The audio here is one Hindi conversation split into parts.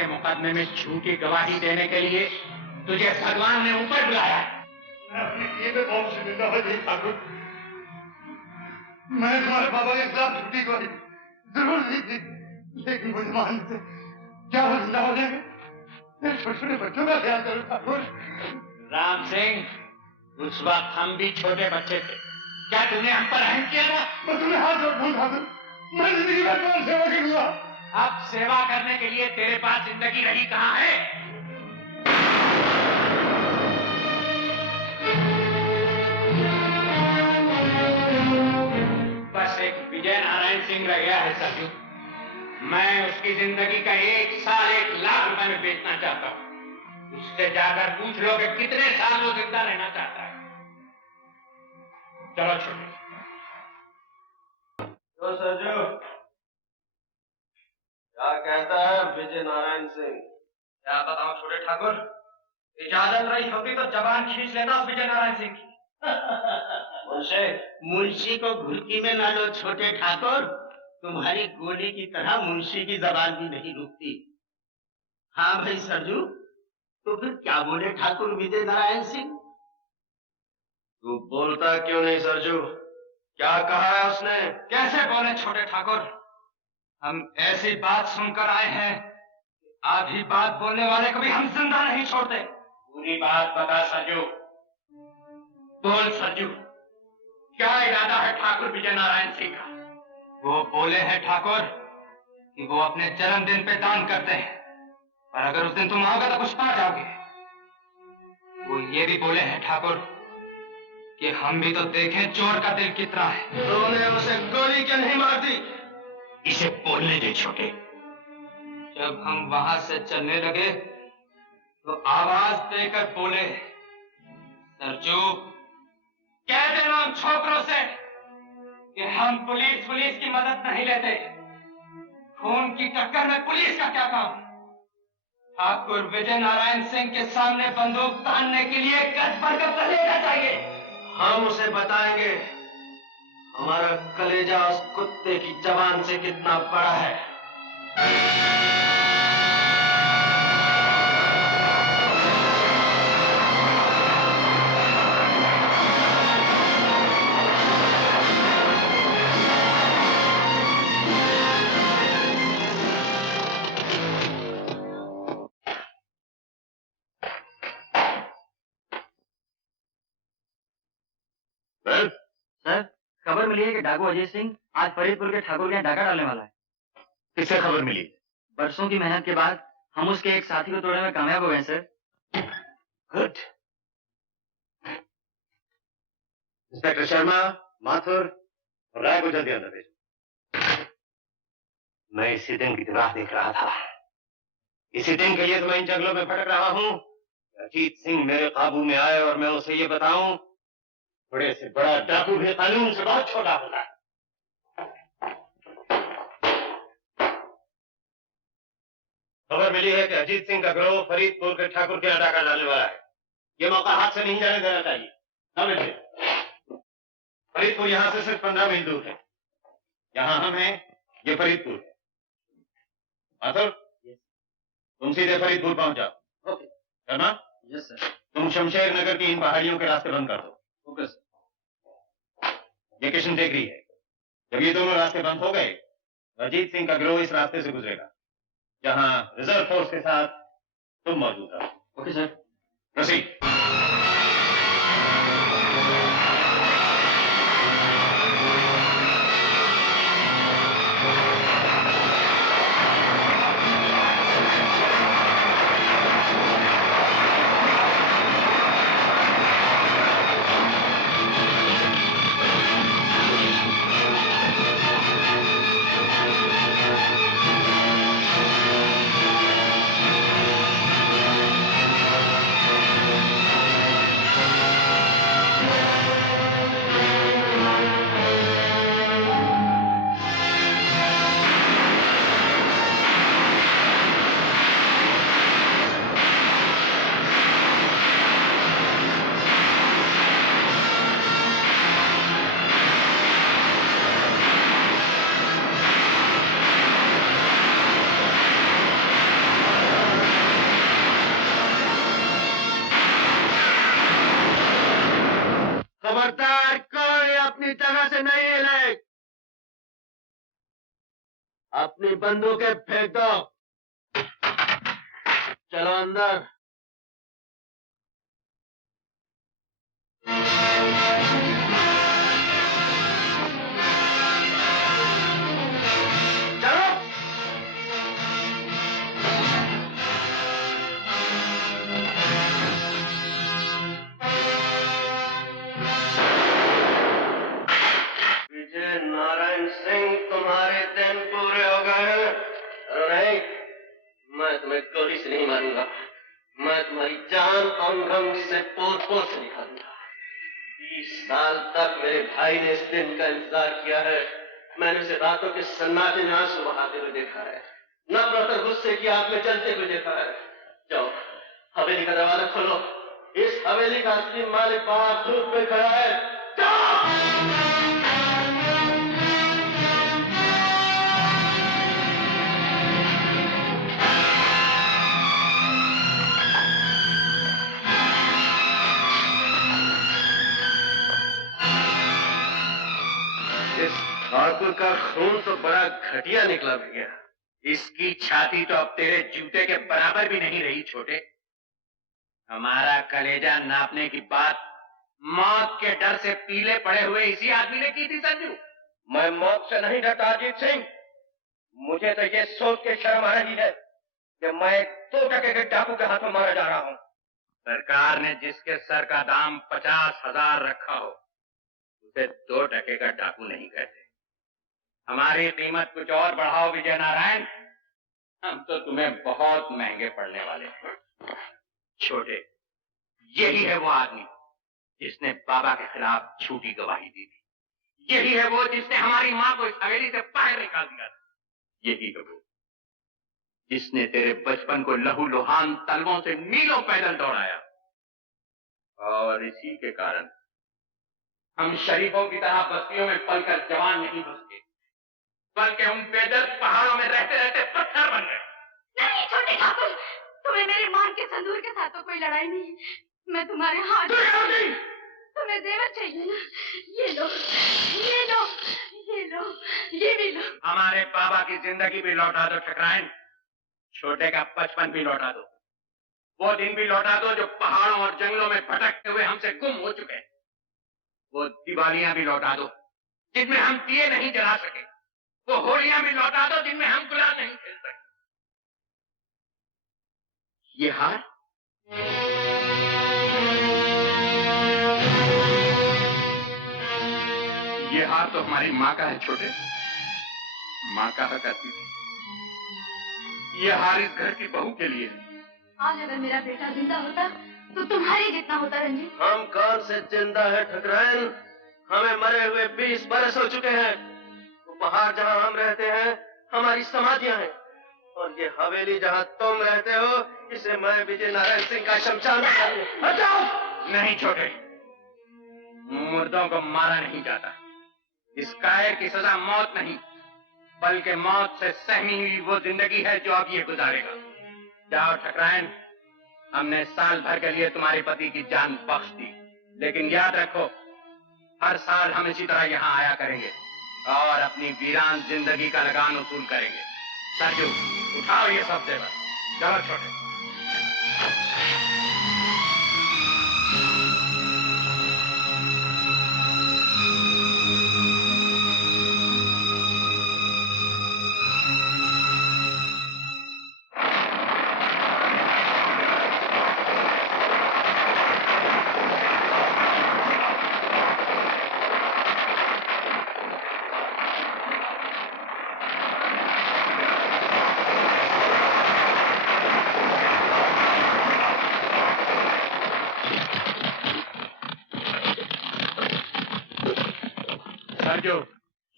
के मुकदमे में झूठी गवाही देने के लिए तुझे भगवान ने ऊपर बुलाया। मैं अपने किए पे बहुत शर्मिंदा हूं ठाकुर। मैंने तुम्हारे बाबा के खिलाफ झूठी गवाही जरूर दी थी, लेकिन मुझे मानने से क्या वो जिंदा हो जाएंगे? मेरे छोटे छोटे बच्चों का ख्याल करो ठाकुर। राम सिंह, उस वक्त हम भी छोटे बच्चे थे, क्या तूने हम पर रहम किया था? मैं तुम्हें हाथ जोड़ता हूं ठाकुर, मैं जिंदगी भर तुम्हारी सेवा करूंगा। अब सेवा करने के लिए तेरे पास जिंदगी रही कहां है? बस एक विजय नारायण सिंह रह गया है सरजू। मैं उसकी जिंदगी का 1 साल 1 लाख रुपए में बेचना चाहता हूं। उससे जाकर पूछ लो कि कितने साल वो जिंदा रहना चाहता है। चलो छोटे। तो सरजू क्या कहता है विजय नारायण सिंह? क्या बताऊं छोटे ठाकुर, इजाजत रही होती तो जबान खींच लेता विजय नारायण सिंह की। मुंशी को घुड़की में ना लो छोटे ठाकुर, तुम्हारी गोली की तरह मुंशी की जबान भी नहीं रुकती। हाँ भाई सरजू, तो फिर क्या बोले ठाकुर विजय नारायण सिंह? तू बोलता क्यों नहीं सरजू? क्या कहा है उसने? कैसे बोले छोटे ठाकुर, हम ऐसी बात सुनकर आए हैं, आधी बात बोलने वाले को भी हम जिंदा नहीं छोड़ते। पूरी बात बता सरजू, बोल सरजू, क्या इरादा है ठाकुर विजय नारायण सिंह का? वो बोले हैं ठाकुर कि वो अपने जन्मदिन पे दान करते हैं, पर अगर उस दिन तुम आओगे तो कुछ पा जाओगे। वो ये भी बोले हैं ठाकुर कि हम भी तो देखें चोर का दिल कितना है। तूने उसे गोली क्यों नहीं मार दी? इसे बोलने दे छोटे। जब हम वहां से चलने लगे तो आवाज देकर बोले, सरजू कह देना उन छोकरों से कि हम पुलिस की मदद नहीं लेते। खून की टक्कर में पुलिस का क्या काम? ठाकुर विजय नारायण सिंह के सामने बंदूक तानने के लिए गज भर का कलेजा चाहिए। हम उसे बताएंगे हमारा कलेजा उस कुत्ते की जबान से कितना बड़ा है। सर, खबर मिली है कि डाकू अजय सिंह आज फरीदपुर के ठाकुर के यहाँ डाका डालने वाला है। किससे खबर मिली? बरसों की मेहनत के बाद हम उसके एक साथी को तोड़ने में कामयाब हो गए sir. Good. Inspector Sharma, Mathur और राय को जल्दी अंदर भेजो। मैं इसी दिन की राह देख रहा था। इसी दिन के लिए तो मैं इन जंगलों में भटक रहा हूं। अजीत सिंह मेरे काबू में आए और मैं उसे ये बताऊं, बड़े से बड़ा डाकू भी कानून से बहुत छोटा होता है। खबर मिली है कि अजीत सिंह का गिरोह फरीदपुर के ठाकुर के यहाँ डाका डालने वाला है। ये मौका हाथ से नहीं जाने देना चाहिए। फरीदपुर यहाँ से सिर्फ 15 मील दूर है। यहाँ हम हैं, ये फरीदपुर है। माथुर, तुम सीधे फरीदपुर पहुंच जाओ। ओके। शर्मा? Yes sir. तुम शमशेर नगर की इन पहाड़ियों के रास्ते बंद कर दो। Okay sir. ये किशन टेकरी है। जब ये दोनों रास्ते बंद हो गए, अजीत सिंह का गिरोह इस रास्ते से गुजरेगा, जहां रिजर्व फोर्स के साथ तुम मौजूद रहो। Okay sir. प्रोसीड। की जगह से नहीं हिले। अपनी बंदूकें फेंक दो। चलो अंदर। नारायण सिंह, तुम्हारे दिन पूरे हो गए हैं। नहीं, मैं तुम्हें गोली से नहीं मारूंगा, मैं तुम्हारी जान और गम से पोर से निकालूंगा। 20 साल तक मेरे भाई ने इस दिन का इंतजार किया है। मैंने उसे रातों के सन्नाटे में आंसू बहाते हुए देखा है, नफरत और गुस्से की आग में जलते हुए देखा है। जाओ, हवेली का दरवाजा खोलो। इस हवेली का असली मालिक बाहर धूप में खड़ा है। जाओ। ठाकुर का खून तो बड़ा घटिया निकला भैया। इसकी छाती तो अब तेरे जूते के बराबर भी नहीं रही छोटे। हमारा कलेजा नापने की बात मौत के डर से पीले पड़े हुए इसी आदमी ने की थी संजू। मैं मौत से नहीं डरता अजीत सिंह। मुझे तो ये सोच के शर्म आ रही है कि मैं 2 टके के डाकू के हाथों मारा जा रहा हूँ। सरकार ने जिसके सर का दाम 50,000 रखा हो उसे 2 टके का डाकू नहीं कहते। हमारी कीमत कुछ और बढ़ाओ विजय नारायण, हम तो तुम्हें बहुत महंगे पड़ने वाले हैं। छोटे, यही है वो आदमी जिसने बाबा के खिलाफ झूठी गवाही दी थी। यही है वो जिसने हमारी मां को इस हवेली से बाहर निकाल दिया था। यही है वो जिसने तेरे बचपन को लहू लुहान तलवों से मीलों पैदल दौड़ाया। और इसी के कारण हम शरीफों की तरह बस्तियों में पलकर जवान नहीं हो सके, बल्कि हम बेदर्द पहाड़ों में रहते रहते पत्थर बन गए। नहीं छोटे ठाकुर, तुम्हें मेरे मां के संदूर के साथ तो कोई लड़ाई नहीं। मैं तुम्हारे हाथ। तुम्हें जेवर चाहिए ना? ये लो, ये लो, ये लो, ये भी लो। हमारे बाबा की जिंदगी भी लौटा दो ठकराइन, छोटे का बचपन भी लौटा दो, वो दिन भी लौटा दो जो पहाड़ों और जंगलों में भटकते हुए हमसे गुम हो चुके हैं। वो दिवालियां भी लौटा दो जिनमें हम दिए नहीं जला सके, वो होलियां भी लौटा दो जिनमें हम गुलाल नहीं खेल सके। ये हार ये हार तो हमारी माँ का है छोटे, माँ कहा करती थी ये हार इस घर की बहू के लिए है। आज अगर मेरा बेटा जिंदा होता तो तुम्हारे जितना होता रंजीत। हम कौन से जिंदा है ठकराइन? हमें मरे हुए 20 बरस हो चुके हैं। वो पहाड़ जहाँ हम रहते हैं हमारी समाधियां हैं, और ये हवेली जहाँ तुम रहते हो इसे मैं विजय नारायण सिंह का शमशान हटाओ। नहीं छोटे, मुर्दों को मारा नहीं जाता। इस कायर की सजा मौत नहीं, बल्कि मौत से सहमी हुई वो जिंदगी है जो अब ये गुजारेगा। जाओ ठकराइन, हमने साल भर के लिए तुम्हारे पति की जान बख्श दी, लेकिन याद रखो हर साल हम इसी तरह यहाँ आया करेंगे और अपनी वीरान जिंदगी का लगान वसूल करेंगे। सरजू, उठाओ ये सब जेवर। चलो छोटे।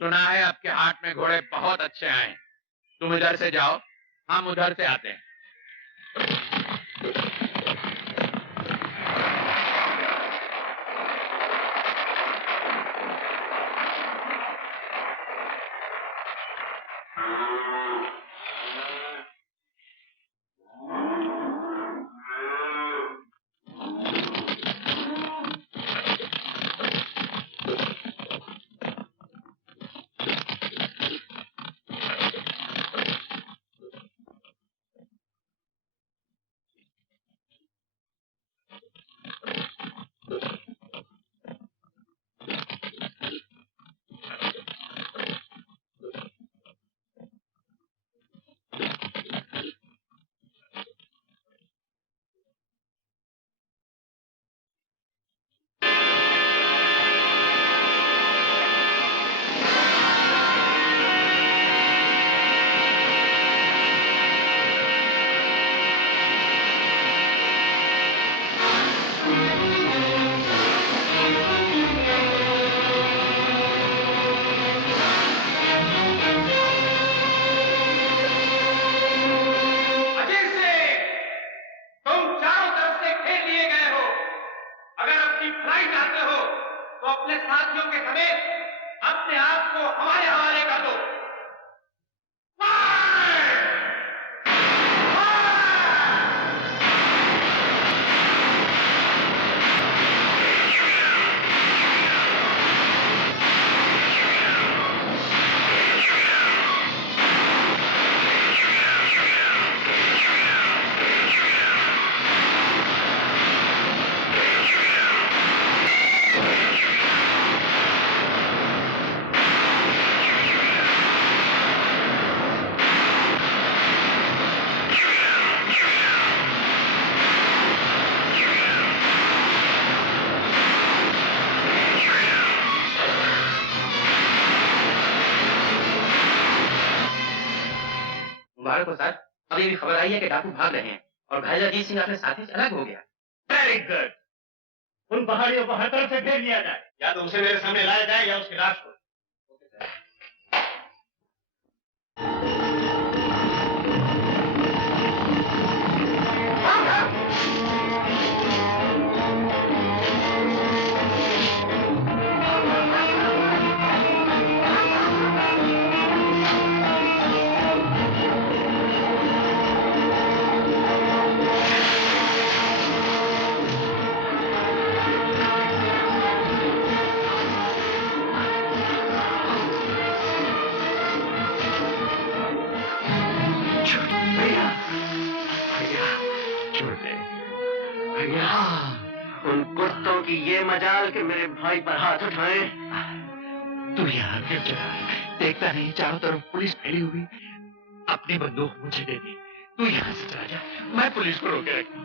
सुना है आपके हाट में घोड़े बहुत अच्छे आए। तुम इधर से जाओ, हम उधर से आते हैं। हमारे को सर अभी भी खबर आई है कि डाकू भाग रहे हैं और घायल अजीत सिंह अपने साथी से अलग हो गया। Very good. उन पहाड़ियों को हर तरफ से घेर लिया जाए, या तो उसे मेरे सामने लाया जाए या उसकी लाश को। उन कुत्तों की ये मजाल कि मेरे भाई पर हाथ उठाए। तू यहाँ क्यों चला? देखता नहीं चारों तरफ पुलिस फैली हुई। अपनी बंदूक मुझे दे दी। तू यहाँ से चला जा, मैं पुलिस को रोके रखूँ।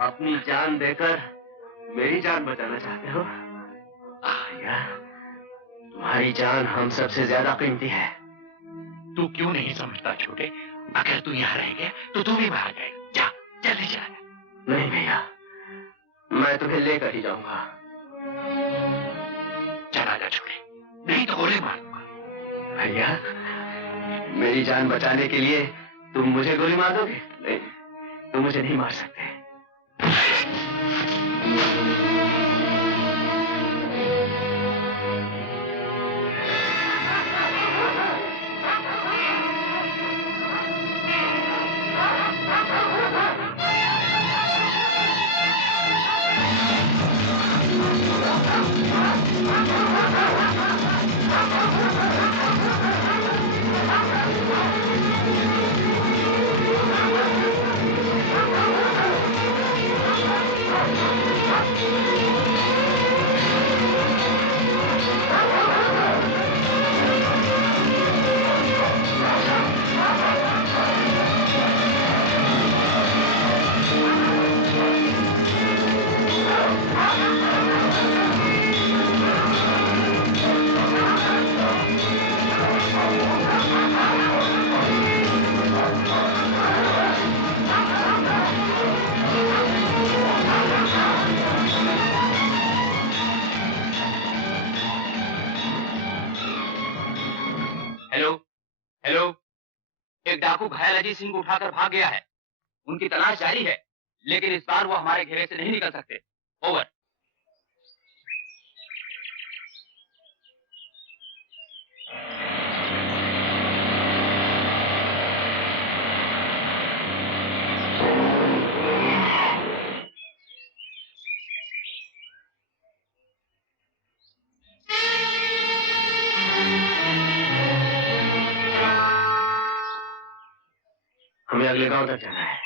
अपनी जान देकर मेरी जान बचाना चाहते हो? तुम्हारी जान हम सबसे ज्यादा कीमती है। तू क्यों नहीं समझता छोटे? अगर तू यहाँ रह गया तो तू भी भाग जाएगा। जा, जल्दी जा। नहीं भैया, मैं तुम्हें लेकर ही जाऊंगा। चला जा छोटे, नहीं तो गोली मार दूंगा। भैया, मेरी जान बचाने के लिए तुम मुझे गोली मार दोगे? नहीं, तुम मुझे नहीं मार सकते। एक डाकू घायल अजीत सिंह को उठाकर भाग गया है। उनकी तलाश जारी है, लेकिन इस बार वो हमारे घेरे से नहीं निकल सकते। ओवर। हमें अगले गांव तक जाना है।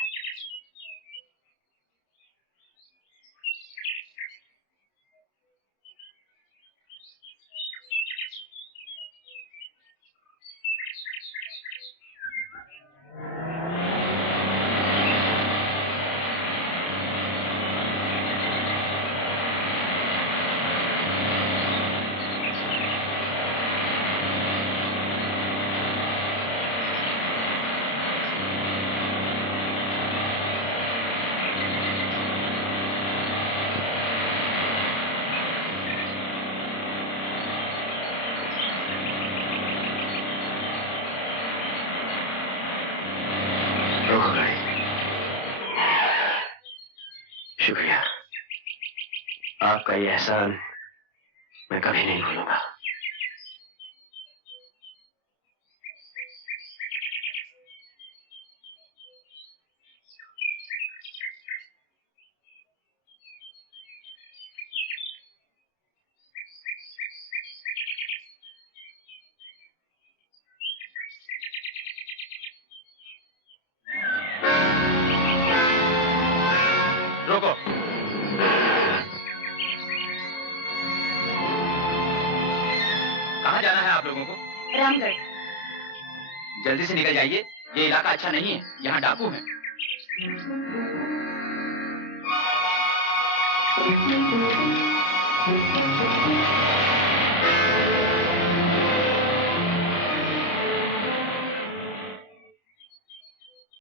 शुक्रिया, आपका ये एहसान मैं कभी नहीं भूलूंगा। रोको। कहाँ जाना है आप लोगों को? रामगढ़। जल्दी से निकल जाइए, ये इलाका अच्छा नहीं है, यहाँ डाकू हैं।